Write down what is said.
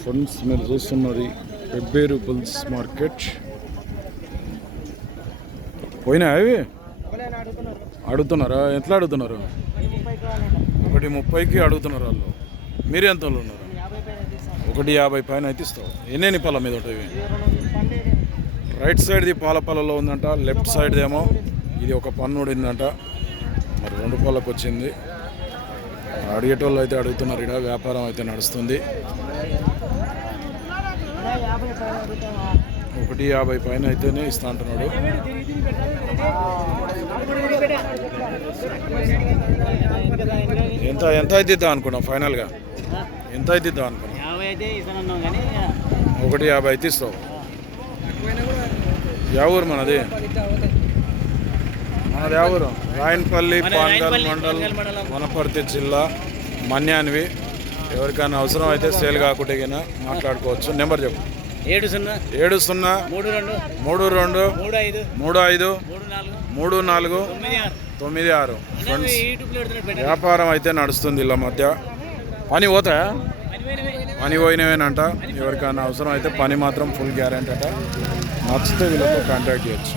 Friends మీరు చూస్తున్నది Pebbair bulls market. పోయినా అవి? అడుగుతున్నారా? ఎట్లా అడుగుతున్నారు? ఒకటి ముప్పైకి అడుగుతున్నారు వాళ్ళు. మీరు ఎంత వాళ్ళు ఉన్నారు? ఒకటి యాభై పైన అయితే ఇస్తావు. ఎన్నేని పాల మీద ఒకటి రైట్ సైడ్ది పాల పాలలో ఉందంట లెఫ్ట్ సైడ్దేమో ఏమో ఇది ఒక పన్నుడిందంట మరి రెండు పాలకు వచ్చింది. అడిగేటోళ్ళు అయితే అడుగుతున్నారు. ఇక్కడ వ్యాపారం అయితే నడుస్తుంది. ఒకటి యాభై పైన అయితేనే ఇస్తా అంటున్నాడు. ఎంత ఎంత అయితే ఇద్దాం అనుకున్నాం ఫైనల్గా? ఎంత అయితే ఇద్దాం అనుకున్నాం ఒకటి యాభై అయితే ఇస్తావు. యా ఊరు మనది? ఊరు రాయన్పల్లి పాన్గల్ మండల్. వనపర్తి జిల్లా మన్యాన్వి. ఎవరికైనా అవసరం అయితే సేల్ గినా మాట్లాడుకోవచ్చు. నెంబర్ చెప్పు. ఏడు సున్నా ఏడు సున్నా మూడు రెండు మూడు రెండు మూడు ఐదు మూడు ఐదు మూడు నాలుగు తొమ్మిది ఆరు. ఫ్రెండ్స్ వ్యాపారం అయితే నడుస్తుంది ఇలా మధ్య. పని పోతాయా వేరే. పని పోయినవేనంట. ఎవరికైనా అవసరం అయితే పని మాత్రం ఫుల్ గ్యారెంటీ అట. నచ్చితే వీళ్ళతో కాంటాక్ట్ చేయొచ్చు.